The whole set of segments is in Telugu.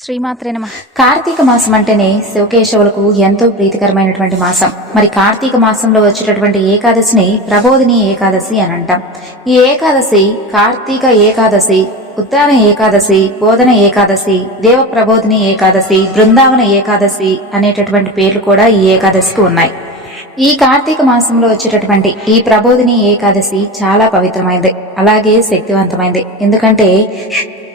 శ్రీమాత్రే నమః. కార్తీక మాసం అంటేనే శివకేశవులకు ఎంతో ప్రీతికరమైనటువంటి మాసం. మరి కార్తీక మాసంలో వచ్చేటటువంటి ఏకాదశిని ప్రబోధిని ఏకాదశి అని అంటాం. ఈ ఏకాదశి కార్తీక ఏకాదశి, ఉత్తాన ఏకాదశి, బోధన ఏకాదశి, దేవ ప్రబోధిని ఏకాదశి, బృందావన ఏకాదశి అనేటటువంటి పేర్లు కూడా ఈ ఏకాదశికి ఉన్నాయి. ఈ కార్తీక మాసంలో వచ్చేటటువంటి ఈ ప్రబోధిని ఏకాదశి చాలా పవిత్రమైంది, అలాగే శక్తివంతమైంది. ఎందుకంటే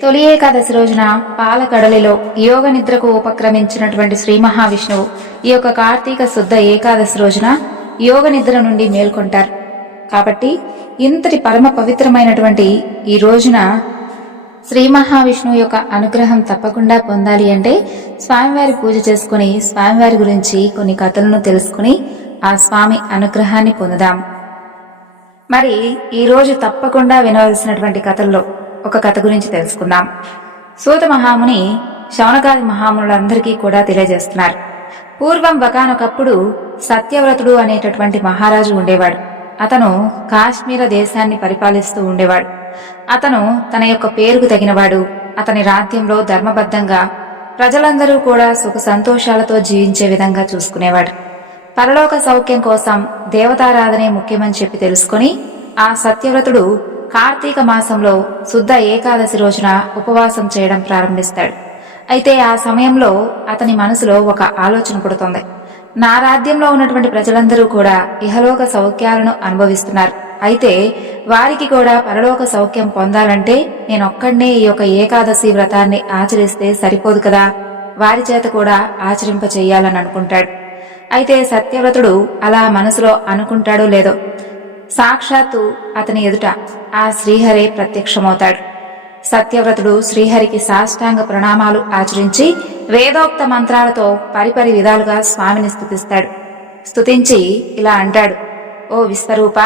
తొలి ఏకాదశి రోజున పాలకడలిలో యోగ నిద్రకు ఉపక్రమించినటువంటి శ్రీ మహావిష్ణువు ఈ యొక్క కార్తీక శుద్ధ ఏకాదశి రోజున యోగ నిద్ర నుండి మేల్కొంటారు. కాబట్టి ఇంతటి పరమ పవిత్రమైనటువంటి ఈ రోజున శ్రీ మహావిష్ణువు యొక్క అనుగ్రహం తప్పకుండా పొందాలి అంటే స్వామివారి పూజ చేసుకుని స్వామివారి గురించి కొన్ని కథలను తెలుసుకుని ఆ స్వామి అనుగ్రహాన్ని పొందుదాం. మరి ఈ రోజు తప్పకుండా వినవలసినటువంటి కథల్లో ఒక కథ గురించి తెలుసుకుందాం. సూత మహాముని శౌనకాది మహామునులందరికీ కూడా తెలియజేస్తున్నారు. పూర్వం ఒకానొకప్పుడు సత్యవ్రతుడు అనేటటువంటి మహారాజు ఉండేవాడు. అతను కాశ్మీర దేశాన్ని పరిపాలిస్తూ ఉండేవాడు. అతను తన యొక్క పేరుకు తగినవాడు. అతని రాజ్యంలో ధర్మబద్ధంగా ప్రజలందరూ కూడా సుఖ సంతోషాలతో జీవించే విధంగా చూసుకునేవాడు. పరలోక సౌఖ్యం కోసం దేవతారాధనే ముఖ్యమని చెప్పి తెలుసుకుని ఆ సత్యవ్రతుడు కార్తీక మాసంలో శుద్ధ ఏకాదశి రోజున ఉపవాసం చేయడం ప్రారంభిస్తాడు. అయితే ఆ సమయంలో అతని మనసులో ఒక ఆలోచన పుడుతుంది. నా రాజ్యంలో ఉన్నటువంటి ప్రజలందరూ కూడా ఇహలోక సౌఖ్యాలను అనుభవిస్తున్నారు. అయితే వారికి కూడా పరలోక సౌఖ్యం పొందాలంటే నేనొక్కడే ఈ యొక్క ఏకాదశి వ్రతాన్ని ఆచరిస్తే సరిపోదు కదా, వారి చేత కూడా ఆచరింప చెయ్యాలని అనుకుంటాడు. అయితే సత్యవ్రతుడు అలా మనసులో అనుకుంటాడో లేదో సాక్షాత్తు అతని ఎదుట ఆ శ్రీహరే ప్రత్యక్షమవుతాడు. సత్యవ్రతుడు శ్రీహరికి సాష్టాంగ ప్రణామాలు ఆచరించి వేదోక్త మంత్రాలతో పరిపరి విధాలుగా స్వామిని స్తుతిస్తాడు. స్తుతించి ఇలా అంటాడు: ఓ విశ్వరూప,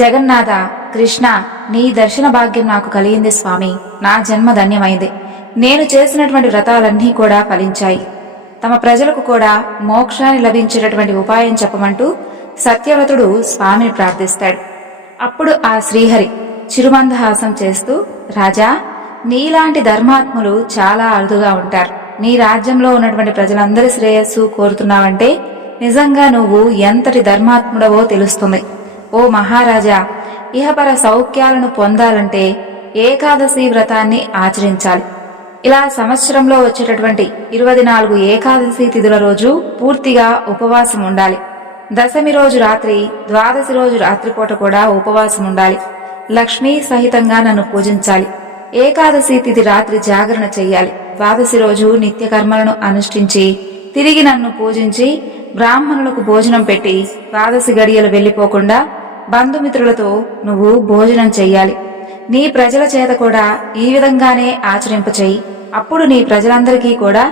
జగన్నాథ, కృష్ణ, నీ దర్శన భాగ్యం నాకు కలిగింది స్వామి. నా జన్మ ధన్యమైంది. నేను చేసినటువంటి వ్రతాలన్నీ కూడా ఫలించాయి. తమ ప్రజలకు కూడా మోక్షాన్ని లభించేటటువంటి ఉపాయం చెప్పమంటూ సత్యవ్రతుడు స్వామిని ప్రార్థిస్తాడు. అప్పుడు ఆ శ్రీహరి చిరుమందహాసం చేస్తూ, రాజా, నీలాంటి ధర్మాత్ములు చాలా అరుదుగా ఉంటారు. నీ రాజ్యంలో ఉన్నటువంటి ప్రజలందరి శ్రేయస్సు కోరుతున్నావంటే నిజంగా నువ్వు ఎంతటి ధర్మాత్ముడవో తెలుస్తుంది. ఓ మహారాజా, ఇహపర సౌఖ్యాలను పొందాలంటే ఏకాదశి వ్రతాన్ని ఆచరించాలి. ఇలా సంవత్సరంలో వచ్చేటటువంటి 24 ఏకాదశి తిథుల రోజు పూర్తిగా ఉపవాసం ఉండాలి. దశమి రోజు రాత్రి, ద్వాదశి రోజు రాత్రిపూట కూడా ఉపవాసం ఉండాలి. లక్ష్మీ సహితంగా నన్ను పూజించాలి. ఏకాదశి తిథి రాత్రి జాగరణ చెయ్యాలి. ద్వాదశి రోజు నిత్య కర్మలను అనుష్ఠించి తిరిగి నన్ను పూజించి బ్రాహ్మణులకు భోజనం పెట్టి ద్వాదశి గడియలు వెళ్లిపోకుండా బంధుమిత్రులతో నువ్వు భోజనం చెయ్యాలి. నీ ప్రజల చేత కూడా ఈ విధంగానే ఆచరింపచేయి. అప్పుడు నీ ప్రజలందరికీ కూడా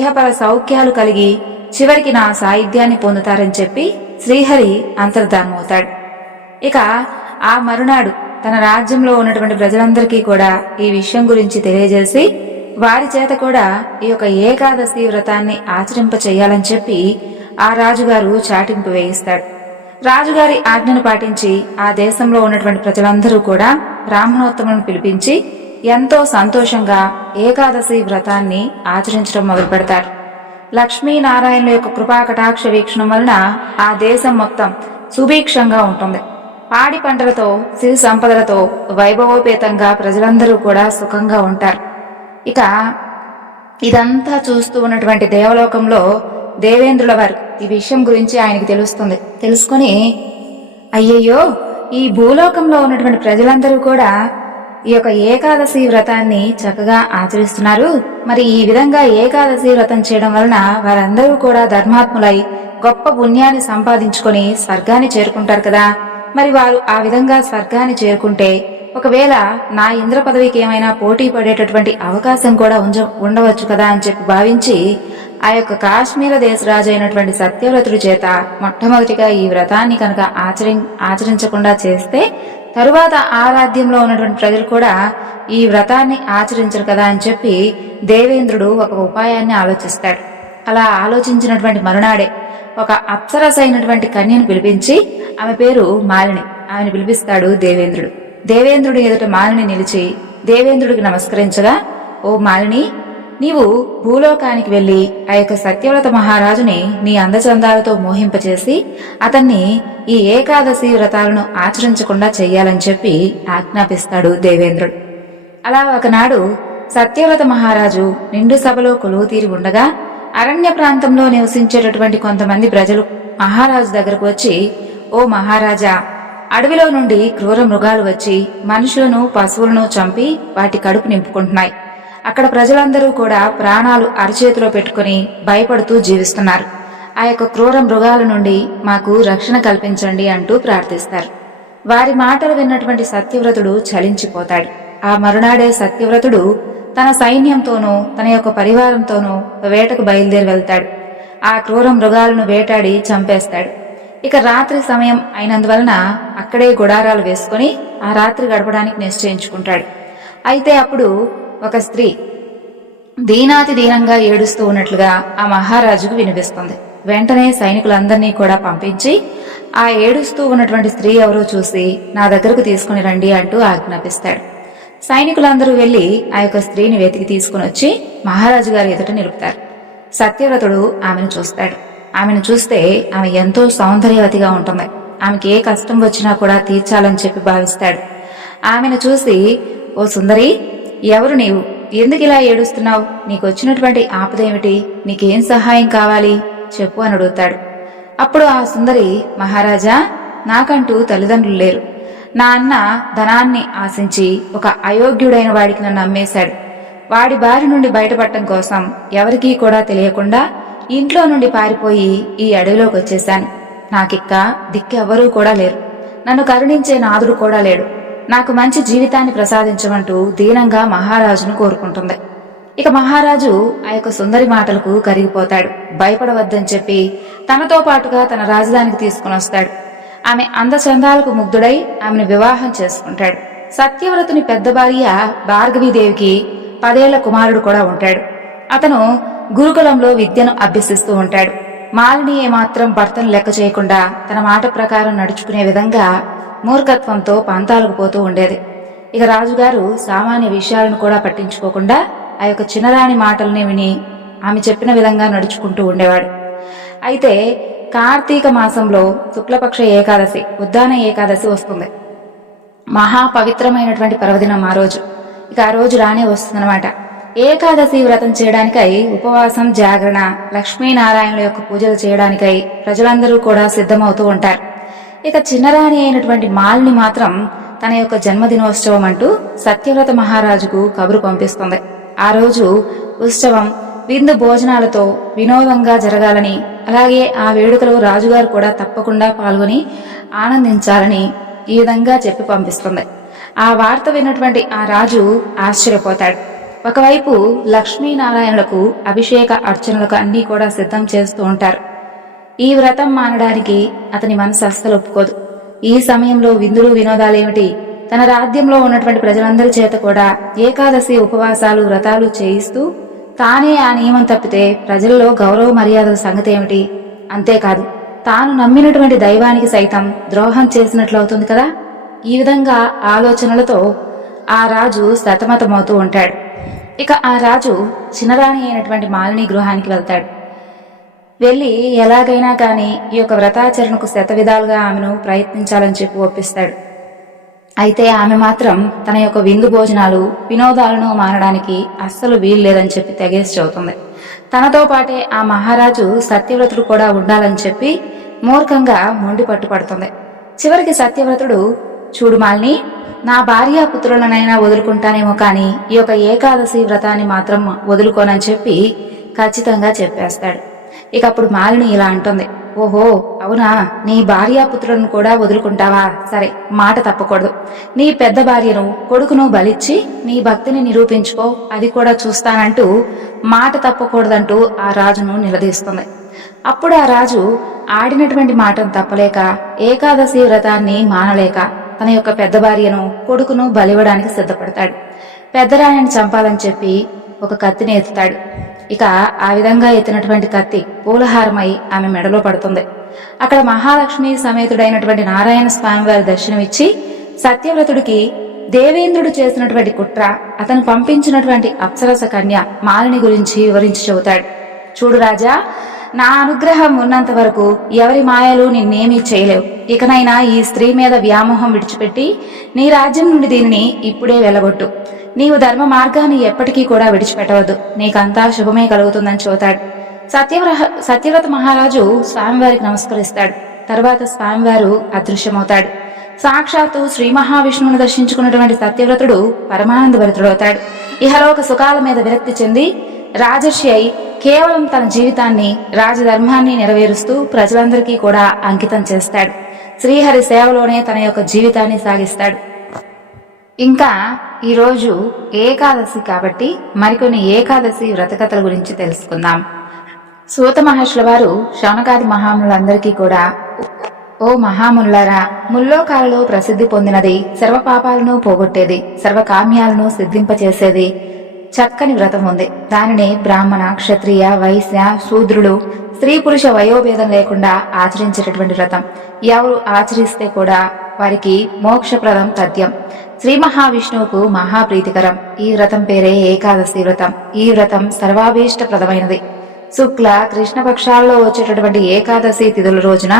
ఇహపర సౌఖ్యాలు కలిగి చివరికి నా సాయుధ్యాన్ని పొందుతారని చెప్పి శ్రీహరి అంతర్ధానమవుతాడు. ఇక ఆ మరునాడు తన రాజ్యంలో ఉన్నటువంటి ప్రజలందరికీ కూడా ఈ విషయం గురించి తెలియజేసి వారి చేత కూడా ఈ యొక్క ఏకాదశి వ్రతాన్ని ఆచరింప చెయ్యాలని చెప్పి ఆ రాజుగారు చాటింపు వేయిస్తాడు. రాజుగారి ఆజ్ఞను పాటించి ఆ దేశంలో ఉన్నటువంటి ప్రజలందరూ కూడా బ్రాహ్మణోత్తములను పిలిపించి ఎంతో సంతోషంగా ఏకాదశి వ్రతాన్ని ఆచరించడం మొదలు పెడతారు. లక్ష్మీనారాయణుల యొక్క కృపా కటాక్ష వీక్షణం వలన ఆ దేశం మొత్తం సుభిక్షంగా ఉంటుంది. పాడి పంటలతో, సిరి సంపదలతో వైభవోపేతంగా ప్రజలందరూ కూడా సుఖంగా ఉంటారు. ఇక ఇదంతా చూస్తూ ఉన్నటువంటి దేవలోకంలో దేవేంద్రుల వారు ఈ విషయం గురించి ఆయనకి తెలుస్తుంది. తెలుసుకుని, అయ్యయ్యో, ఈ భూలోకంలో ఉన్నటువంటి ప్రజలందరూ కూడా ఈ యొక్క ఏకాదశి వ్రతాన్ని చక్కగా ఆచరిస్తున్నారు. మరి ఈ విధంగా ఏకాదశి వ్రతం చేయడం వలన వారందరూ కూడా ధర్మాత్ములై గొప్ప పుణ్యాన్ని సంపాదించుకొని స్వర్గాన్ని చేరుకుంటారు కదా. మరి వారు ఆ విధంగా స్వర్గాన్ని చేరుకుంటే ఒకవేళ నా ఇంద్ర పదవికి ఏమైనా పోటీ పడేటటువంటి అవకాశం కూడా ఉండవచ్చు కదా అని చెప్పి భావించి ఆ యొక్క కాశ్మీర దేశరాజు అయినటువంటి సత్యవ్రతుడి చేత మొట్టమొదటిగా ఈ వ్రతాన్ని కనుక ఆచరించకుండా చేస్తే తరువాత ఆ రాజ్యంలో ఉన్నటువంటి ప్రజలు కూడా ఈ వ్రతాన్ని ఆచరించరు కదా అని చెప్పి దేవేంద్రుడు ఒక ఉపాయాన్ని ఆలోచిస్తాడు. అలా ఆలోచించినటువంటి మరునాడే ఒక అప్సరస అయినటువంటి కన్యను పిలిపించి, ఆమె పేరు మాలిని, ఆమెను పిలిపిస్తాడు దేవేంద్రుడు. దేవేంద్రుడి ఎదుట మాలిని నిలిచి దేవేంద్రుడికి నమస్కరించగా, ఓ మాలిని, నీవు భూలోకానికి వెళ్లి ఆ యొక్క సత్యవ్రత మహారాజుని నీ అందచందాలతో మోహింపచేసి అతన్ని ఈ ఏకాదశి వ్రతాలను ఆచరించకుండా చెయ్యాలని చెప్పి ఆజ్ఞాపిస్తాడు దేవేంద్రుడు. అలా ఒకనాడు సత్యవ్రత మహారాజు నిండు సభలో కొలువు తీరి ఉండగా అరణ్య ప్రాంతంలో నివసించేటటువంటి కొంతమంది ప్రజలు మహారాజు దగ్గరకు వచ్చి, ఓ మహారాజా, అడవిలో నుండి క్రూర మృగాలు వచ్చి మనుషులను పశువులను చంపి వాటి కడుపు నింపుకుంటున్నాయి. అక్కడ ప్రజలందరూ కూడా ప్రాణాలు అరచేతిలో పెట్టుకుని భయపడుతూ జీవిస్తున్నారు. ఆ యొక్క క్రూర మృగాల నుండి మాకు రక్షణ కల్పించండి అంటూ ప్రార్థిస్తారు. వారి మాటలు విన్నటువంటి సత్యవ్రతుడు చలించిపోతాడు. ఆ మరునాడే సత్యవ్రతుడు తన సైన్యంతోనూ తన యొక్క పరివారంతోనూ వేటకు బయలుదేరి వెళ్తాడు. ఆ క్రూర మృగాలను వేటాడి చంపేస్తాడు. ఇక రాత్రి సమయం అయినందువలన అక్కడే గుడారాలు వేసుకుని ఆ రాత్రి గడపడానికి నిశ్చయించుకుంటాడు. అయితే అప్పుడు ఒక స్త్రీ దీనాతి దీనంగా ఏడుస్తూ ఉన్నట్లుగా ఆ మహారాజుకు వినిపిస్తుంది. వెంటనే సైనికులందరినీ కూడా పంపించి ఆ ఏడుస్తూ ఉన్నటువంటి స్త్రీ ఎవరో చూసి నా దగ్గరకు తీసుకుని రండి అంటూ ఆజ్ఞాపిస్తాడు. సైనికులందరూ వెళ్లి ఆ యొక్క స్త్రీని వెతికి తీసుకుని వచ్చి మహారాజు గారి ఎదుట నిలుపుతారు. సత్యవ్రతుడు ఆమెను చూస్తాడు. ఆమెను చూస్తే ఆమె ఎంతో సౌందర్యవతిగా ఉంటుంది. ఆమెకి ఏ కష్టం వచ్చినా కూడా తీర్చాలని చెప్పి భావిస్తాడు. ఆమెను చూసి, ఓ సుందరి, ఎవరు నీవు? ఎందుకు ఇలా ఏడుస్తున్నావు? నీకు వచ్చినటువంటి ఆపదేమిటి? నీకేం సహాయం కావాలి చెప్పు అని అడుగుతాడు. అప్పుడు ఆ సుందరి, మహారాజా, నాకంటూ తల్లిదండ్రులు లేరు. నా అన్న ధనాన్ని ఆశించి ఒక అయోగ్యుడైన వాడికి నన్ను అమ్మేశాడు. వాడి బారి నుండి బయటపడటం కోసం ఎవరికీ కూడా తెలియకుండా ఇంట్లో నుండి పారిపోయి ఈ అడవిలోకి వచ్చేశాను. నాకిక్క దిక్కెవ్వరూ కూడా లేరు. నన్ను కరుణించే నాదుడు కూడా లేడు. నాకు మంచి జీవితాన్ని ప్రసాదించమంటూ దీనంగా మహారాజును కోరుకుంటుంది. ఇక మహారాజు ఆ యొక్క సుందరి మాటలకు కరిగిపోతాడు. భయపడవద్దని చెప్పి తనతో పాటుగా తన రాజధానికి తీసుకుని వస్తాడు. ఆమె అందచందాలకు ముగ్ధుడై ఆమెను వివాహం చేసుకుంటాడు. సత్యవ్రతుని పెద్ద భార్య భార్గవీదేవికి 10 ఏళ్ల కుమారుడు కూడా ఉంటాడు. అతను గురుకులంలో విద్యను అభ్యసిస్తూ ఉంటాడు. మాలిని ఏమాత్రం భర్తను లెక్క చేయకుండా తన మాట ప్రకారం నడుచుకునే విధంగా మూర్ఖత్వంతో పంతాలకు పోతూ ఉండేది. ఇక రాజుగారు సామాన్య విషయాలను కూడా పట్టించుకోకుండా ఆ యొక్క చిన్నరాణి మాటల్ని విని ఆమె చెప్పిన విధంగా నడుచుకుంటూ ఉండేవాడు. అయితే కార్తీక మాసంలో శుక్లపక్ష ఏకాదశి, ఉద్దాన ఏకాదశి వస్తుంది. మహా పవిత్రమైనటువంటి పర్వదినం ఆ రోజు. ఇక ఆ రోజు రానే వస్తుందన్నమాట. ఏకాదశి వ్రతం చేయడానికై ఉపవాసం, జాగరణ, లక్ష్మీనారాయణుల యొక్క పూజలు చేయడానికై ప్రజలందరూ కూడా సిద్ధమవుతూ ఉంటారు. ఇక చిన్నరాణి అయినటువంటి మాలిని మాత్రం తన యొక్క జన్మదినోత్సవం అంటూ సత్యవ్రత మహారాజుకు కబురు పంపిస్తుంది. ఆ రోజు ఉత్సవం విందు భోజనాలతో వినోదంగా జరగాలని, అలాగే ఆ వేడుకలో రాజుగారు కూడా తప్పకుండా పాల్గొని ఆనందించాలని ఈ విధంగా చెప్పి పంపిస్తుంది. ఆ వార్త విన్నటువంటి ఆ రాజు ఆశ్చర్యపోతాడు. ఒకవైపు లక్ష్మీనారాయణులకు అభిషేక అర్చనలకు అన్నీ కూడా సిద్ధం చేస్తూ ఉంటారు. ఈ వ్రతం మానడానికి అతని మనసు అస్సలు ఒప్పుకోదు. ఈ సమయంలో విందులు వినోదాలేమిటి? తన రాజ్యంలో ఉన్నటువంటి ప్రజలందరి చేత కూడా ఏకాదశి ఉపవాసాలు, వ్రతాలు చేయిస్తూ తానే ఆ నియమం తప్పితే ప్రజల్లో గౌరవ మర్యాదల సంగతి ఏమిటి? అంతేకాదు, తాను నమ్మినటువంటి దైవానికి సైతం ద్రోహం చేసినట్లవుతుంది కదా. ఈ విధంగా ఆలోచనలతో ఆ రాజు సతమతమవుతూ ఉంటాడు. ఇక ఆ రాజు చిన్నరాణి అయినటువంటి మాలిని గృహానికి వెళ్తాడు. వెళ్లి ఎలాగైనా కానీ ఈ యొక్క వ్రతాచరణకు శతవిధాలుగా ఆమెను ప్రయత్నించాలని చెప్పి ఒప్పిస్తాడు. అయితే ఆమె మాత్రం తన యొక్క విందు భోజనాలు, వినోదాలను మానడానికి అస్సలు వీల్లేదని చెప్పి తెగేసి చెబుతుంది. తనతో పాటే ఆ మహారాజు సత్యవ్రతుడు కూడా ఉండాలని చెప్పి మూర్ఖంగా మొండి పట్టుపడుతుంది. చివరికి సత్యవ్రతుడు, చూడు మాలిని, నా భార్యాపుత్రులనైనా వదులుకుంటానేమో కానీ ఈ యొక్క ఏకాదశి వ్రతాన్ని మాత్రం వదులుకోనని చెప్పి ఖచ్చితంగా చెప్పేస్తాడు. ఇక అప్పుడు మాలిని ఇలా అంటుంది, ఓహో అవునా, నీ భార్యాపుత్రులను కూడా వదులుకుంటావా? సరే, మాట తప్పకూడదు. నీ పెద్ద భార్యను, కొడుకును బలిచ్చి నీ భక్తిని నిరూపించుకో, అది కూడా చూస్తానంటూ మాట తప్పకూడదంటూ ఆ రాజును నిలదీస్తుంది. అప్పుడు ఆ రాజు ఆడినటువంటి మాటను తప్పలేక, ఏకాదశి వ్రతాన్ని మానలేక తన యొక్క పెద్ద భార్యను, కొడుకును బలివ్వడానికి సిద్ధపడతాడు. పెద్దరాణిని చంపాలని చెప్పి ఒక కత్తిని ఎత్తుతాడు. ఇక ఆ విధంగా ఎత్తినటువంటి కత్తి పూలహారమై ఆమె మెడలో పడుతుంది. అక్కడ మహాలక్ష్మి సమేతుడైనటువంటి నారాయణ స్వామి వారి దర్శనమిచ్చి సత్యవ్రతుడికి దేవేంద్రుడు చేసినటువంటి కుట్ర, అతను పంపించినటువంటి అప్సరస కన్య మాలిని గురించి వివరించి చెబుతాడు. చూడు రాజా, నా అనుగ్రహం ఉన్నంత వరకు ఎవరి మాయలు నిన్నేమీ చేయలేవు. ఇకనైనా ఈ స్త్రీ మీద వ్యామోహం విడిచిపెట్టి నీ రాజ్యం నుండి దీనిని ఇప్పుడే వెళ్ళగొట్టు. నీవు ధర్మ మార్గాన్ని ఎప్పటికీ కూడా విడిచిపెట్టవద్దు. నీకంతా శుభమే కలుగుతుందని చెబుతాడు. సత్యవ్రత మహారాజు స్వామివారికి నమస్కరిస్తాడు. తర్వాత స్వామివారు అదృశ్యమవుతాడు. సాక్షాత్తు శ్రీ మహావిష్ణువును దర్శించుకున్నటువంటి సత్యవ్రతుడు పరమానంద భరితుడవుతాడు. ఇహలోక సుఖాల మీద విరక్తి చెంది రాజర్షి అయి కేవలం తన జీవితాన్ని రాజధర్మాన్ని నెరవేరుస్తూ ప్రజలందరికీ కూడా అంకితం చేస్తాడు. శ్రీహరి సేవలోనే తన యొక్క జీవితాన్ని సాగిస్తాడు. ఇంకా ఈరోజు ఏకాదశి కాబట్టి మరికొన్ని ఏకాదశి వ్రతకథల గురించి తెలుసుకుందాం. సూత మహర్షుల వారు శౌనకాది మహాములందరికీ కూడా, ఓ మహామునులారా, ముల్లోకాలలో ప్రసిద్ధి పొందినది, సర్వపాపాలను పోగొట్టేది, సర్వకామ్యాలను సిద్ధింపచేసేది చక్కని వ్రతం ఉంది. దానిని బ్రాహ్మణ, క్షత్రియ, వైశ్య, శూద్రులు, స్త్రీ పురుష వయోభేదం లేకుండా ఆచరించేటటువంటి వ్రతం. ఎవరు ఆచరిస్తే కూడా వారికి మోక్షప్రదం తథ్యం. శ్రీ మహావిష్ణువుకు మహాప్రీతికరం. ఈ వ్రతం పేరే ఏకాదశి వ్రతం. ఈ వ్రతం సర్వాభీష్టప్రదమైనది. శుక్ల కృష్ణ పక్షాల్లో వచ్చేటటువంటి ఏకాదశి తిథుల రోజున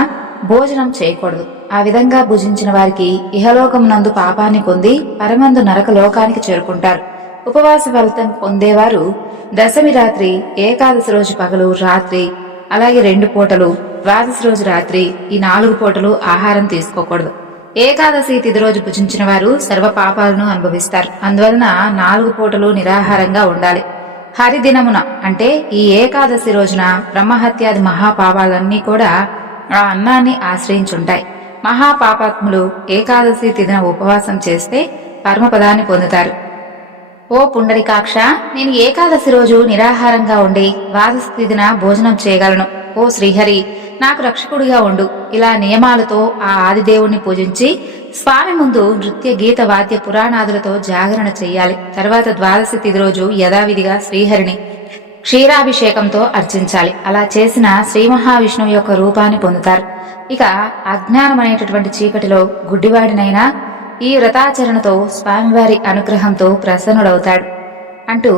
భోజనం చేయకూడదు. ఆ విధంగా భుజించిన వారికి ఇహలోకమునందు పాపాన్ని పొంది పరమందు నరక లోకానికి చేరుకుంటారు. ఉపవాస ఫలితం పొందేవారు దశమి రాత్రి, ఏకాదశి రోజు పగలు రాత్రి, అలాగే 2 పూటలు, ద్వాదశి రోజు రాత్రి, ఈ 4 పూటలు ఆహారం తీసుకోకూడదు. ఏకాదశి తిథి రోజు భుజించిన వారు సర్వ పాపాలను అనుభవిస్తారు. అందువలన 4 పూటలు నిరాహారంగా ఉండాలి. హరిదినమున అంటే ఈ ఏకాదశి రోజున బ్రహ్మహత్యాది మహాపాపాలన్నీ కూడా ఆ అన్నాన్ని ఆశ్రయించుంటాయి. మహాపాపాత్ములు ఏకాదశి తిథిన ఉపవాసం చేస్తే పరమపదాన్ని పొందుతారు. ఓ పుండరీకాక్ష, నేను ఏకాదశి రోజు నిరాహారంగా ఉండి ద్వాదశి తిథిన భోజనం చేయగలను. ఓ శ్రీహరి, నాకు రక్షకుడిగా ఉండు. ఇలా నియమాలతో ఆ ఆదిదేవుణ్ణి పూజించి స్వామి ముందు నృత్య, గీత, వాద్య, పురాణాదులతో జాగరణ చెయ్యాలి. తర్వాత ద్వాదశి తిథి రోజు యథావిధిగా శ్రీహరిని క్షీరాభిషేకంతో అర్చించాలి. అలా చేసిన శ్రీ మహావిష్ణువు యొక్క రూపాన్ని పొందుతారు. ఇక అజ్ఞానం అనేటటువంటి చీకటిలో గుడ్డివాడినైనా ఈ వ్రతాచరణతో స్వామివారి అనుగ్రహంతో ప్రసన్నుడవుతాడు అంటూ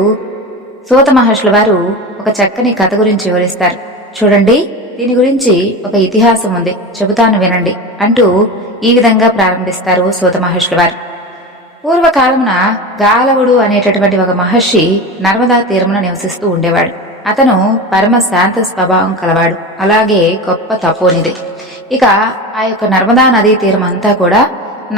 సూత మహర్షుల వారు ఒక చక్కని కథ గురించి వివరిస్తారు. చూడండి, దీని గురించి ఒక ఇతిహాసం ఉంది, చెబుతాను వినండి అంటూ ఈ విధంగా ప్రారంభిస్తారు సూత మహర్షుల వారు. పూర్వకాలమున గాలవుడు అనేటటువంటి ఒక మహర్షి నర్మదా తీరమున నివసిస్తూ ఉండేవాడు. అతను పరమ శాంత స్వభావం కలవాడు, అలాగే గొప్ప తపోనిది. ఇక ఆ యొక్క నర్మదా నదీ తీరం అంతా కూడా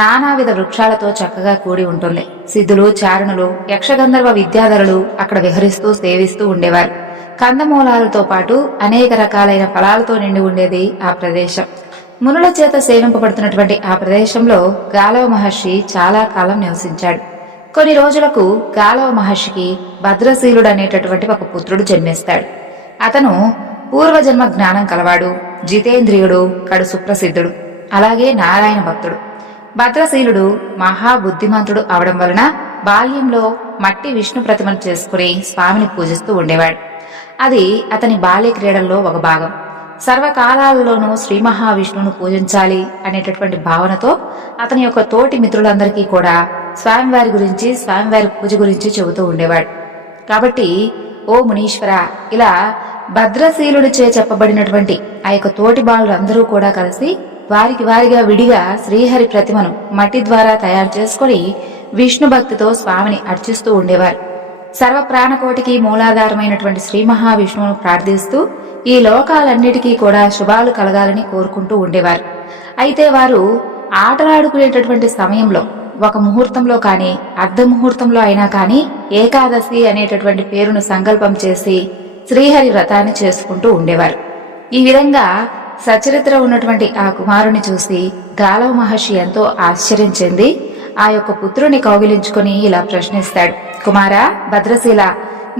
నానావిధ వృక్షాలతో చక్కగా కూడి ఉంటుంది. సిద్ధులు, చారణులు, యక్షగంధర్వ విద్యాధరులు అక్కడ విహరిస్తూ సేవిస్తూ ఉండేవారు. కందమూలాలతో పాటు అనేక రకాలైన ఫలాలతో నిండి ఉండేది ఆ ప్రదేశం. మునుల చేత సేవింపబడుతున్నటువంటి ఆ ప్రదేశంలో గాలవ మహర్షి చాలా కాలం నివసించాడు. కొన్ని రోజులకు గాలవ మహర్షికి భద్రశీలుడు అనేటటువంటి ఒక పుత్రుడు జన్మిస్తాడు. అతను పూర్వజన్మ జ్ఞానం కలవాడు, జితేంద్రియుడు, కడు సుప్రసిద్ధుడు, అలాగే నారాయణ భక్తుడు. భద్రశీలుడు మహాబుద్ధిమంతుడు అవడం వలన బాల్యంలో మట్టి విష్ణు ప్రతిమను చేసుకుని స్వామిని పూజిస్తూ ఉండేవాడు. అది అతని బాల్య క్రీడల్లో ఒక భాగం. సర్వకాలాలలోనూ శ్రీ మహావిష్ణువును పూజించాలి అనేటటువంటి భావనతో అతని యొక్క తోటి మిత్రులందరికీ కూడా స్వామివారి గురించి, స్వామివారి పూజ గురించి చెబుతూ ఉండేవాడు. కాబట్టి ఓ మునీశ్వర, ఇలా భద్రశీలుడిచే చెప్పబడినటువంటి ఆ యొక్క తోటి బాలురందరూ కూడా కలిసి వారిగా విడిగా శ్రీహరి ప్రతిమను మట్టి ద్వారా తయారు చేసుకుని విష్ణు భక్తితో స్వామిని అర్చిస్తూ ఉండేవారు. సర్వ ప్రాణకోటికి మూలాధారమైనటువంటి శ్రీ మహావిష్ణువును ప్రార్థిస్తూ ఈ లోకాలన్నిటికీ కూడా శుభాలు కలగాలని కోరుకుంటూ ఉండేవారు. అయితే వారు ఆటలాడుకునేటటువంటి సమయంలో ఒక ముహూర్తంలో కానీ అర్ధ ముహూర్తంలో అయినా కానీ ఏకాదశి అనేటటువంటి పేరును సంకల్పం చేసి శ్రీహరి వ్రతాన్ని చేసుకుంటూ ఉండేవారు. ఈ విధంగా సచరిత్ర ఉన్నటువంటి ఆ కుమారుని చూసి గాలవ మహర్షి ఎంతో ఆశ్చర్యం చెంది ఆ యొక్క పుత్రుని కౌగిలించుకుని ఇలా ప్రశ్నిస్తాడు. కుమారా భద్రశీల,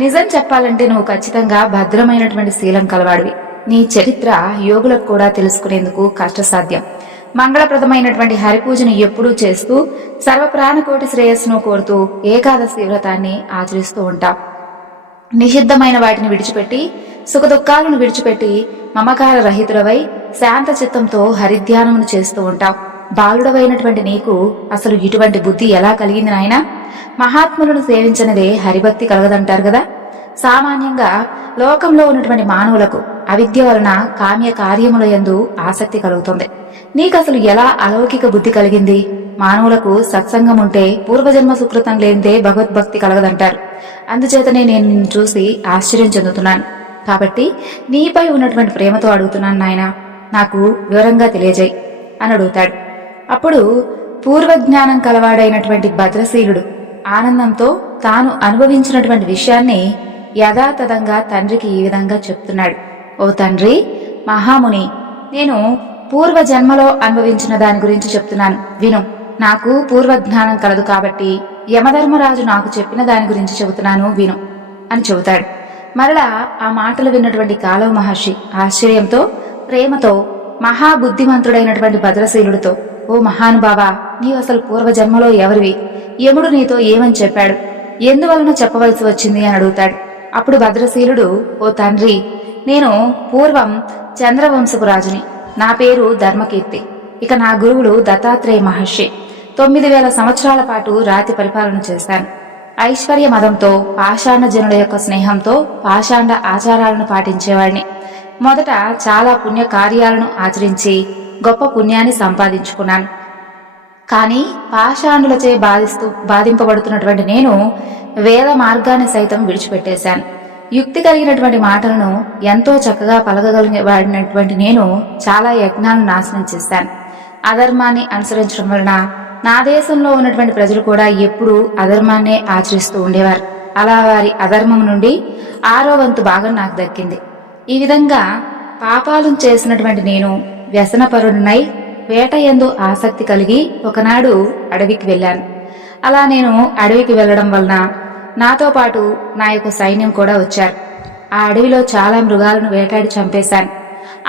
నిజం చెప్పాలంటే నువ్వు ఖచ్చితంగా భద్రమైనటువంటి శీలం కలవాడివి. నీ చరిత్ర యోగులకు కూడా తెలుసుకునేందుకు కష్టసాధ్యం. మంగళప్రదమైనటువంటి హరిపూజను ఎప్పుడూ చేస్తూ సర్వప్రాణకోటి శ్రేయస్సును కోరుతూ ఏకాదశి వ్రతాన్ని ఆచరిస్తూ ఉంటాం. నిషిద్ధమైన వాటిని విడిచిపెట్టి, సుఖదుఖాలను విడిచిపెట్టి మమకార రహితులవై శాంత చిత్తంతో హరిధ్యానమును చేస్తూ ఉంటాం. బాలుడవైనటువంటి నీకు అసలు ఇటువంటి బుద్ధి ఎలా కలిగింది నాయనా? మహాత్ములను సేవించనిదే హరిభక్తి కలగదంటారు కదా. సామాన్యంగా లోకంలో ఉన్నటువంటి మానవులకు అవిద్య వలన కామ్య కార్యముల యందు ఆసక్తి కలుగుతుంది. నీకసలు ఎలా అలౌకిక బుద్ధి కలిగింది? మానవులకు సత్సంగం ఉంటే పూర్వజన్మ సుకృతం లేనిదే భగవద్భక్తి కలగదంటారు. అందుచేతనే నేను నిన్ను చూసి ఆశ్చర్యం చెందుతున్నాను. కాబట్టి నీపై ఉన్నటువంటి ప్రేమతో అడుగుతున్నాను నాయనా, నాకు వివరంగా తెలియజేయి అని అడుగుతాడు. అప్పుడు పూర్వజ్ఞానం కలవాడైనటువంటి భద్రశీలుడు ఆనందంతో తాను అనుభవించినటువంటి విషయాన్ని యథాతథంగా తండ్రికి ఈ విధంగా చెప్తున్నాడు. ఓ తండ్రి మహాముని, నేను పూర్వజన్మలో అనుభవించిన దాని గురించి చెప్తున్నాను, విను. నాకు పూర్వజ్ఞానం కలదు కాబట్టి యమధర్మరాజు నాకు చెప్పిన దాని గురించి చెబుతున్నాను, విను అని చెబుతాడు. మరలా ఆ మాటలు విన్నటువంటి కాలవ మహర్షి ఆశ్చర్యంతో ప్రేమతో మహాబుద్ధిమంతుడైనటువంటి భద్రశీలుడితో, ఓ మహానుభావా, నీవు అసలు పూర్వజన్మలో ఎవరివి? యముడు నీతో ఏమని చెప్పాడు? ఎందువలన చెప్పవలసి వచ్చింది అని అడుగుతాడు. అప్పుడు భద్రశీలుడు, ఓ తండ్రి, నేను పూర్వం చంద్రవంశపు రాజుని. నా పేరు ధర్మకీర్తి. ఇక నా గురువులు దత్తాత్రేయ మహర్షి. 9000 సంవత్సరాల పాటు రాతి పరిపాలన చేశాను. ఐశ్వర్య మదంతో పాషాండ జనుల యొక్క స్నేహంతో పాషాండ ఆచారాలను పాటించేవాడిని. మొదట చాలా పుణ్య కార్యాలను ఆచరించి గొప్ప పుణ్యాన్ని సంపాదించుకున్నాను. కానీ పాషాండులచే బాధింపబడుతున్నటువంటి నేను వేద మార్గాన్ని సైతం విడిచిపెట్టేశాను. యుక్తి కలిగినటువంటి మాటలను ఎంతో చక్కగా పలకగలిగినటువంటి నేను చాలా యజ్ఞాలను నాశనం చేశాను. అధర్మాన్ని అనుసరించడం వలన నా దేశంలో ఉన్నటువంటి ప్రజలు కూడా ఎప్పుడూ అధర్మాన్నే ఆచరిస్తూ ఉండేవారు. అలా వారి అధర్మం నుండి 6వ వంతు భాగం నాకు దక్కింది. ఈ విధంగా పాపాలను చేసినటువంటి నేను వ్యసనపరుడినై వేట యందు ఆసక్తి కలిగి ఒకనాడు అడవికి వెళ్ళాను. అలా నేను అడవికి వెళ్లడం వలన నాతో పాటు నా యొక్క సైన్యం కూడా వచ్చారు. ఆ అడవిలో చాలా మృగాలను వేటాడి చంపేశాను.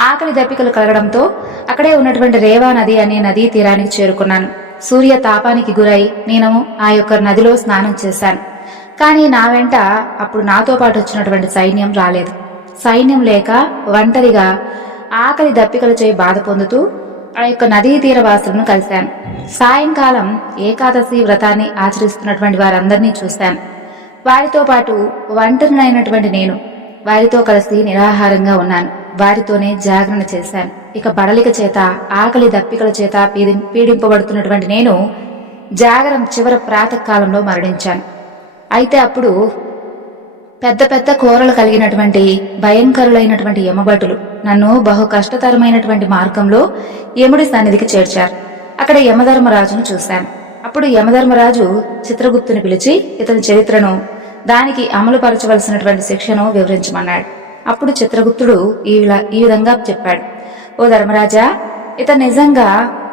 ఆకలి దప్పికలు కలగడంతో అక్కడే ఉన్నటువంటి రేవా నది అనే నదీ తీరానికి చేరుకున్నాను. సూర్య తాపానికి గురై నేను ఆ యొక్క నదిలో స్నానం చేశాను. కానీ నా వెంట అప్పుడు నాతో పాటు వచ్చినటువంటి సైన్యం రాలేదు. సైన్యం లేక ఒంటరిగా ఆకలి దప్పికలచే బాధ పొందుతూ ఆ యొక్క నదీ తీర వాసులను కలిశాను. సాయంకాలం ఏకాదశి వ్రతాన్ని ఆచరిస్తున్నటువంటి వారందరినీ చూశాను. వారితో పాటు ఒంటరినైనటువంటి నేను వారితో కలిసి నిరాహారంగా ఉన్నాను. వారితోనే జాగరణ చేశాను. ఇక బడలిక చేత ఆకలి దప్పికల చేత పీడింపబడుతున్నటువంటి నేను జాగరం చివరి ప్రాతకాలంలో మరణించాను. అయితే అప్పుడు పెద్ద పెద్ద కోరలు కలిగినటువంటి భయంకరులైనటువంటి యమభటులు నన్ను బహు కష్టతరమైనటువంటి మార్గంలో యముడి సన్నిధికి చేర్చారు. అక్కడ యమధర్మరాజును చూశాను. అప్పుడు యమధర్మరాజు చిత్రగుప్తుని పిలిచి ఇతని చరిత్రను, దానికి అమలుపరచవలసినటువంటి శిక్షను వివరించమన్నాడు. అప్పుడు చిత్రగుప్తుడు ఈ విధంగా చెప్పాడు. ఓ ధర్మరాజా, ఇతను నిజంగా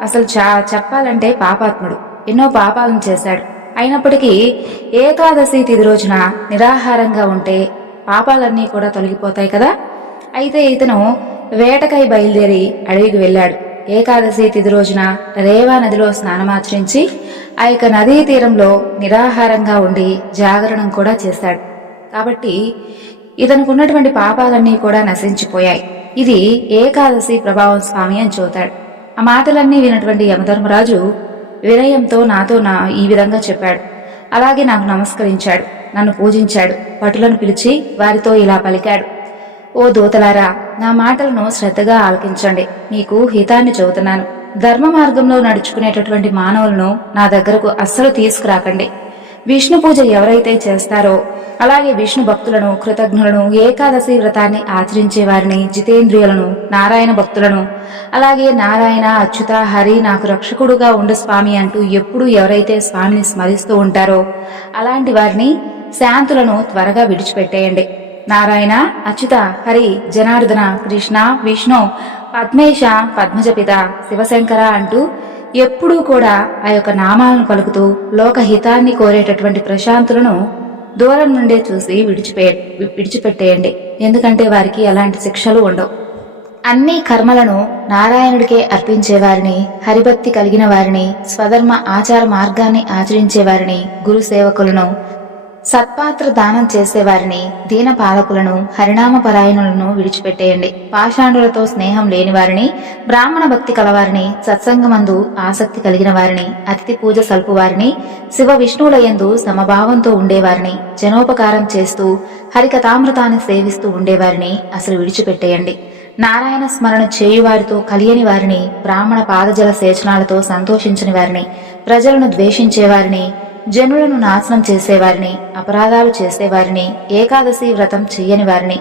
అసలు చెప్పాలంటే పాపాత్ముడు. ఎన్నో పాపాలను చేశాడు. అయినప్పటికీ ఏకాదశి తిథి రోజున నిరాహారంగా ఉంటే పాపాలన్నీ కూడా తొలగిపోతాయి కదా. అయితే ఇతను వేటకై బయలుదేరి అడవికి వెళ్ళాడు. ఏకాదశి తిథి రోజున రేవా నదిలో స్నానమాచరించి ఆ యొక్క నదీ తీరంలో నిరాహారంగా ఉండి జాగరణం కూడా చేశాడు. కాబట్టి ఇతనికి ఉన్నటువంటి పాపాలన్నీ కూడా నశించిపోయాయి. ఇది ఏకాదశి ప్రభావం స్వామి అని చెబుతాడు. ఆ మాటలన్నీ వినటువంటి యమధర్మరాజు వినయంతో నాతో ఈ విధంగా చెప్పాడు. అలాగే నాకు నమస్కరించాడు, నన్ను పూజించాడు. భటులను పిలిచి వారితో ఇలా పలికాడు. ఓ దూతలారా, నా మాటలను శ్రద్ధగా ఆలకించండి. మీకు హితాన్ని చెబుతున్నాను. ధర్మ మార్గంలో నడుచుకునేటటువంటి మానవులను నా దగ్గరకు అస్సలు తీసుకురాకండి. విష్ణు పూజ ఎవరైతే చేస్తారో, అలాగే విష్ణు భక్తులను, కృతజ్ఞులను, ఏకాదశి వ్రతాన్ని ఆచరించే వారిని, జితేంద్రియులను, నారాయణ భక్తులను, అలాగే నారాయణ, అచ్యుత, హరి నాకు రక్షకుడుగా ఉండు స్వామి అంటూ ఎప్పుడూ ఎవరైతే స్వామిని స్మరిస్తూ ఉంటారో అలాంటి వారిని, శాంతులను త్వరగా విడిచిపెట్టేయండి. నారాయణ, అచ్యుత, హరి, జనార్దన, కృష్ణ, విష్ణు, పద్మేశ, పద్మజపిత, శివశంకర అంటూ ఎప్పుడూ కూడా ఆ యొక్క నామాలను పలుకుతూ లోకహితాన్ని కోరేటటువంటి ప్రశాంతులను దూరం నుండే చూసి విడిచిపెట్టేయండి. ఎందుకంటే వారికి ఎలాంటి శిక్షలు ఉండవు. అన్ని కర్మలను నారాయణుడికే అర్పించే వారిని, హరిభక్తి కలిగిన వారిని, స్వధర్మ ఆచార మార్గాన్ని ఆచరించే వారిని, గురు సేవకులను, సత్పాత్ర దానం చేసేవారిని, దీన పాలకులను, హరినామ పరాయణులను విడిచిపెట్టేయండి. పాషాండులతో స్నేహం లేని వారిని, బ్రాహ్మణ భక్తి కలవారిని, సత్సంగమందు ఆసక్తి కలిగిన వారిని, అతిథి పూజ సల్పు వారిని, శివ విష్ణువులయందు సమభావంతో ఉండేవారిని, జనోపకారం చేస్తూ హరికథామృతాన్ని సేవిస్తూ ఉండేవారిని అసలు విడిచిపెట్టేయండి. నారాయణ స్మరణ చేయువారితో కలియని వారిని, బ్రాహ్మణ పాదజల సేచనాలతో సంతోషించని వారిని, ప్రజలను ద్వేషించేవారిని, జనులను నాశనం చేసేవారిని, అపరాధాలు చేసేవారిని, ఏకాదశి వ్రతం చెయ్యని వారిని,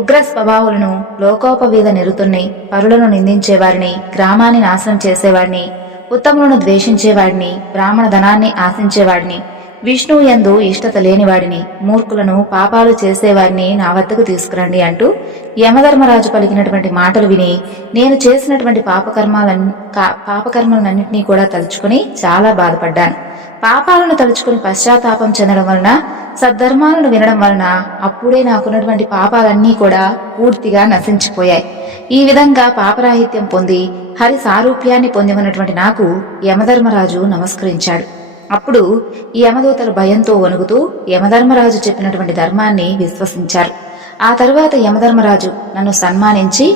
ఉగ్ర స్వభావులను, లోకోపవీద నిరుతుల్ని, పరులను నిందించేవారిని, గ్రామాన్ని నాశనం చేసేవాడిని, ఉత్తములను ద్వేషించేవాడిని, బ్రాహ్మణ ధనాన్ని ఆశించేవాడిని, విష్ణువు యందు ఇష్టత లేనివాడిని, మూర్ఖులను, పాపాలు చేసేవారిని నా వద్దకు తీసుకురండి అంటూ యమధర్మరాజు పలికినటువంటి మాటలు విని నేను చేసినటువంటి పాపకర్మలన్నింటినీ కూడా తలుచుకుని చాలా బాధపడ్డాను. పాపాలను తలుచుకుని పశ్చాత్తాపం చెందడం వలన, సద్ధర్మాలను వినడం వలన అప్పుడే నాకున్నటువంటి పాపాలన్నీ కూడా పూర్తిగా నశించిపోయాయి. ఈ విధంగా పాపరాహిత్యం పొంది హరి సారూప్యాన్ని పొంది ఉన్నటువంటి నాకు యమధర్మరాజు నమస్కరించాడు. అప్పుడు ఈ యమదూతలు భయంతో వణుకుతూ యమధర్మరాజు చెప్పినటువంటి ధర్మాన్ని విశ్వసించారు. ఆ తరువాత యమధర్మరాజు నన్ను సన్మానించి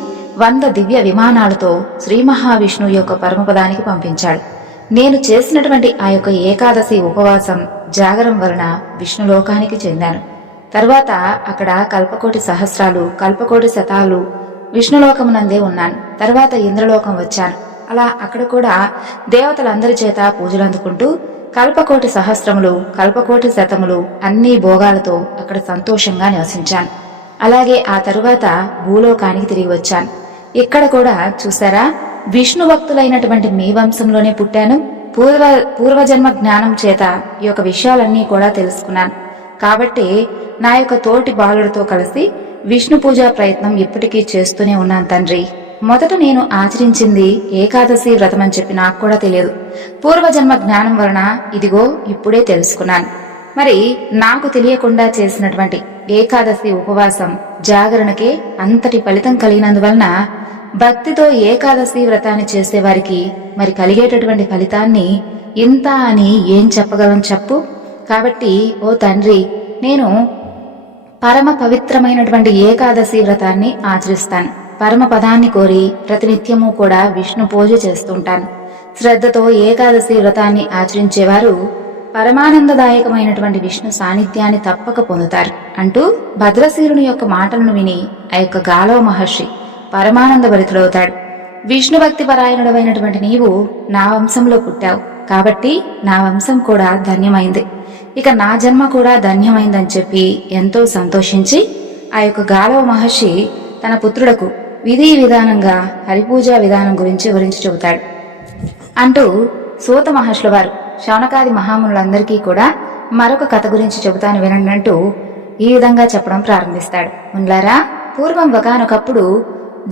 100 దివ్య విమానాలతో శ్రీ మహావిష్ణువు యొక్క పరమపదానికి పంపించాడు. నేను చేసినటువంటి ఆ యొక్క ఏకాదశి ఉపవాసం, జాగరం వలన విష్ణులోకానికి చెందాను. తర్వాత అక్కడ కల్పకోటి సహస్రాలు, కల్పకోటి శతాలు విష్ణులోకమునందే ఉన్నాను. తర్వాత ఇంద్రలోకం వచ్చాను. అలా అక్కడ కూడా దేవతలందరి చేత పూజలు అందుకుంటూ కల్పకోటి సహస్రములు, కల్పకోటి శతములు అన్ని భోగాలతో అక్కడ సంతోషంగా నివసించాను. అలాగే ఆ తరువాత భూలోకానికి తిరిగి వచ్చాను. ఇక్కడ కూడా చూసారా, విష్ణు భక్తులైనటువంటి మీ వంశంలోనే పుట్టాను. పూర్వజన్మ జ్ఞానం చేత ఈ యొక్క విషయాలన్నీ కూడా తెలుసుకున్నాను. కాబట్టి నా యొక్క తోటి బాలుడితో కలిసి విష్ణు పూజా ప్రయత్నం ఇప్పటికీ చేస్తూనే ఉన్నాను తండ్రి. మొదట నేను ఆచరించింది ఏకాదశి వ్రతం అని చెప్పి నాకు కూడా తెలియదు. పూర్వజన్మ జ్ఞానం వలన ఇదిగో ఇప్పుడే తెలుసుకున్నాను. మరి నాకు తెలియకుండా చేసినటువంటి ఏకాదశి ఉపవాసం, జాగరణకే అంతటి ఫలితం కలిగినందువలన భక్తితో ఏకాదశి వ్రతాన్ని చేసేవారికి మరి కలిగేటటువంటి ఫలితాన్ని ఇంత అని ఏం చెప్పగలం చెప్పు. కాబట్టి ఓ తండ్రి, నేను పరమ పవిత్రమైనటువంటి ఏకాదశి వ్రతాన్ని ఆచరిస్తాను. పరమ పదాన్ని కోరి ప్రతినిత్యము కూడా విష్ణు పూజ చేస్తుంటాను. శ్రద్ధతో ఏకాదశి వ్రతాన్ని ఆచరించేవారు పరమానందదాయకమైనటువంటి విష్ణు సాన్నిధ్యాన్ని తప్పక పొందుతారు అంటూ భద్రశీలుని యొక్క మాటలను విని ఆ యొక్క గాలవ మహర్షి పరమానంద భరితుడవుతాడు. విష్ణు భక్తి పరాయణుడమైనటువంటి నీవు నా వంశంలో పుట్టావు కాబట్టి నా వంశం కూడా ధన్యమైంది, ఇక నా జన్మ కూడా ధన్యమైందని చెప్పి ఎంతో సంతోషించి ఆ యొక్క గాలవ మహర్షి తన పుత్రుడకు విధి విధానంగా హరిపూజా విధానం గురించి వివరించి చెబుతాడు. అంటూ సూత మహర్షుల వారు శౌనకాది మహామునులందరికీ కూడా మరొక కథ గురించి చెబుతాను వినండి అంటూ ఈ విధంగా చెప్పడం ప్రారంభిస్తాడు. మున్లారా, పూర్వం ఒకనొకప్పుడు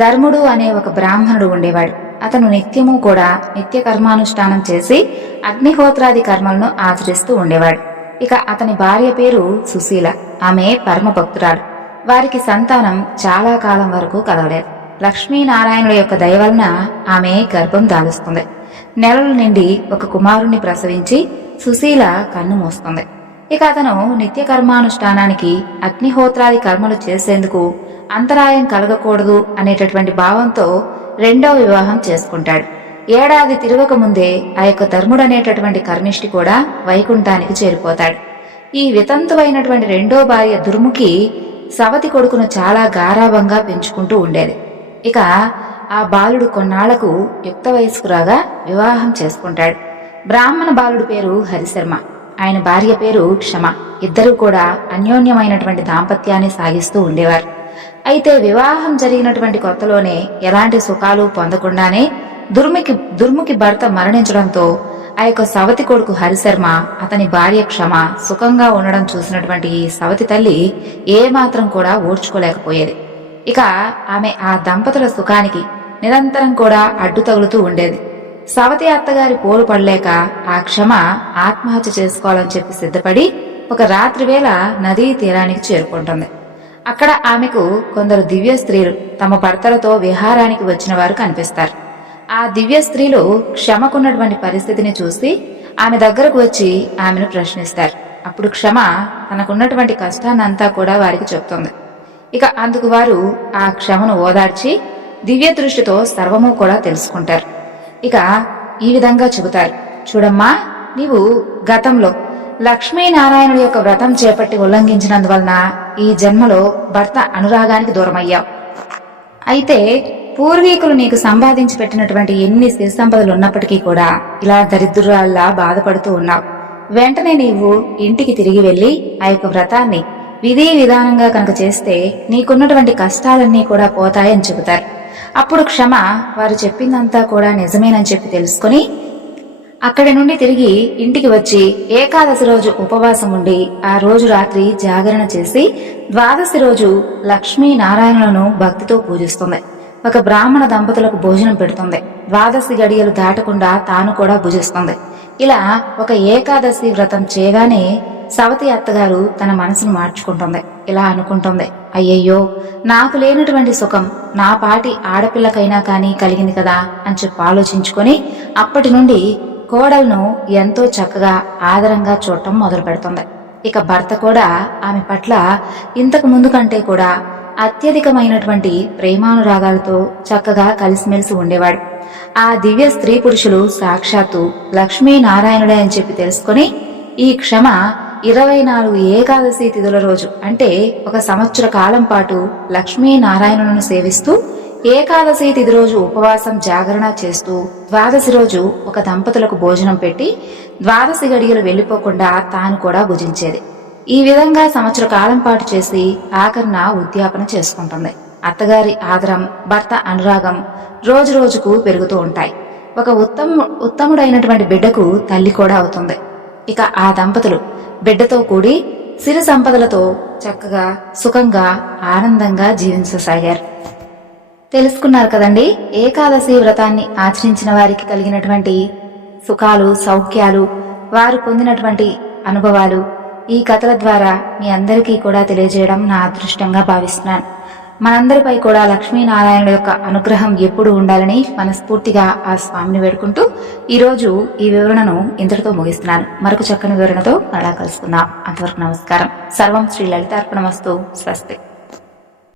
ధర్ముడు అనే ఒక బ్రాహ్మణుడు ఉండేవాడు. అతను నిత్యము కూడా నిత్య కర్మానుష్ఠానం చేసి అగ్నిహోత్రాది కర్మలను ఆచరిస్తూ ఉండేవాడు. ఇక అతని భార్య పేరు సుశీల. ఆమె పరమ భక్తురాలు. వారికి సంతానం చాలా కాలం వరకు కలగలేదు. లక్ష్మీనారాయణుల యొక్క దయ వలన ఆమె గర్భం దాలుస్తుంది. నెలల నిండి ఒక కుమారుణ్ణి ప్రసవించి సుశీల కన్ను మూస్తుంది. ఇక అతను నిత్య కర్మానుష్ఠానానికి అగ్నిహోత్రాది కర్మలు చేసేందుకు అంతరాయం కలగకూడదు అనేటటువంటి భావంతో 2వ వివాహం చేసుకుంటాడు. ఏడాది తిరగక ముందే ఆ యొక్క ధర్ముడు అనేటటువంటి కర్మిష్టి కూడా వైకుంఠానికి చేరిపోతాడు. ఈ వితంతువైనటువంటి 2వ భార్య దుర్ముఖి సవతి కొడుకును చాలా గారాభంగా పెంచుకుంటూ ఉండేది. ఇక ఆ బాలుడు కొన్నాళ్లకు యుక్త వయస్కు రాగా వివాహం చేసుకుంటాడు. బ్రాహ్మణ బాలుడు పేరు హరిశర్మ, ఆయన భార్య పేరు క్షమ. ఇద్దరూ కూడా అన్యోన్యమైనటువంటి దాంపత్యాన్ని సాగిస్తూ ఉండేవారు. అయితే వివాహం జరిగినటువంటి కొత్తలోనే ఎలాంటి సుఖాలు పొందకుండానే దుర్ముఖి భర్త మరణించడంతో ఆ యొక్క సవతి కొడుకు హరిశర్మ, అతని భార్య క్షమ సుఖంగా ఉండడం చూసినటువంటి ఈ సవతి తల్లి ఏమాత్రం కూడా ఓర్చుకోలేకపోయేది. ఇక ఆమె ఆ దంపతుల సుఖానికి నిరంతరం కూడా అడ్డు తగులుతూ ఉండేది. సవతి అత్తగారి పోరు పడలేక ఆ క్షమ ఆత్మహత్య చేసుకోవాలని చెప్పి సిద్ధపడి ఒక రాత్రి వేళ నదీ తీరానికి చేరుకుంటుంది. అక్కడ ఆమెకు కొందరు దివ్య స్త్రీలు తమ భర్తలతో విహారానికి వచ్చిన వారు కనిపిస్తారు. ఆ దివ్య స్త్రీలు క్షమకున్నటువంటి పరిస్థితిని చూసి ఆమె దగ్గరకు వచ్చి ఆమెను ప్రశ్నిస్తారు. అప్పుడు క్షమ తనకున్నటువంటి కష్టాన్నంతా కూడా వారికి చెప్తుంది. ఇక అందుకు వారు ఆ క్షమను ఓదార్చి దివ్య దృష్టితో సర్వము కూడా తెలుసుకుంటారు. ఇక ఈ విధంగా చెబుతారు, చూడమ్మా, నీవు గతంలో లక్ష్మీనారాయణుడి యొక్క వ్రతం చేపట్టి ఉల్లంఘించినందువలన ఈ జన్మలో భర్త అనురాగానికి దూరమయ్యావు. అయితే పూర్వీకులు నీకు సంపాదించి పెట్టినటువంటి ఎన్ని సిరి సంపదలు ఉన్నప్పటికీ కూడా ఇలా దరిద్రురాల్లా బాధపడుతూ ఉన్నావు. వెంటనే నీవు ఇంటికి తిరిగి వెళ్లి ఆ యొక్క వ్రతాన్ని విధి విధానంగా కనుక చేస్తే నీకున్నటువంటి కష్టాలన్నీ కూడా పోతాయని చెబుతారు. అప్పుడు క్షమ వారు చెప్పిందంతా కూడా నిజమేనని చెప్పి తెలుసుకుని అక్కడి నుండి తిరిగి ఇంటికి వచ్చి ఏకాదశి రోజు ఉపవాసం ఉండి ఆ రోజు రాత్రి జాగరణ చేసి ద్వాదశి రోజు లక్ష్మీనారాయణులను భక్తితో పూజిస్తుంది. ఒక బ్రాహ్మణ దంపతులకు భోజనం పెడుతుంది. ద్వాదశి గడియలు దాటకుండా తాను కూడా భుజిస్తుంది. ఇలా ఒక ఏకాదశి వ్రతం చేయగానే సవతి అత్తగారు తన మనసును మార్చుకుంటుంది. ఇలా అనుకుంటుంది, అయ్యయ్యో, నాకు లేనటువంటి సుఖం నా పాటి ఆడపిల్లకైనా కానీ కలిగింది కదా అని చెప్పి ఆలోచించుకొని అప్పటి నుండి కోడలను ఎంతో చక్కగా ఆదరంగా చూడటం మొదలు పెడుతుంది. ఇక భర్త కూడా ఆమె పట్ల ఇంతకు ముందు కంటే కూడా అత్యధికమైనటువంటి ప్రేమానురాగాలతో చక్కగా కలిసిమెలిసి ఉండేవాడు. ఆ దివ్య స్త్రీ పురుషులు సాక్షాత్తు లక్ష్మీనారాయణుడే అని చెప్పి తెలుసుకొని ఈ క్షమ 24 ఏకాదశి తిథుల రోజు అంటే ఒక సంవత్సర కాలం పాటు లక్ష్మీనారాయణులను సేవిస్తూ ఏకాదశి తిథి రోజు ఉపవాసం జాగరణ చేస్తూ ద్వాదశి రోజు ఒక దంపతులకు భోజనం పెట్టి ద్వాదశి గడియలు వెళ్లిపోకుండా తాను కూడా భుజించేది. ఈ విధంగా సంవత్సర కాలం పాటు చేసి ఆఖరణ ఉద్యాపన చేసుకుంటుంది. అత్తగారి ఆదరం, భర్త అనురాగం రోజు రోజుకు పెరుగుతూ ఉంటాయి. ఒక ఉత్తముడైనటువంటి బిడ్డకు తల్లి కూడా అవుతుంది. ఇక ఆ దంపతులు బిడ్డతో కూడి సిరి సంపదలతో చక్కగా సుఖంగా ఆనందంగా జీవించసాగారు. తెలుసుకున్నారు కదండి, ఏకాదశి వ్రతాన్ని ఆచరించిన వారికి కలిగినటువంటి సుఖాలు, సౌఖ్యాలు, వారు పొందినటువంటి అనుభవాలు ఈ కథల ద్వారా మీ అందరికీ కూడా తెలియజేయడం నా అదృష్టంగా భావిస్తున్నాను. మనందరిపై కూడా లక్ష్మీనారాయణుల యొక్క అనుగ్రహం ఎప్పుడు ఉండాలని మనస్ఫూర్తిగా ఆ స్వామిని వేడుకుంటూ ఈరోజు ఈ వివరణను ఇంతటితో ముగిస్తున్నాను. మరొక చక్కని వివరణతో మరలా కలుసుకుందాం. అంతవరకు నమస్కారం. సర్వం శ్రీ లలితార్పణమస్తు. స్వస్తి.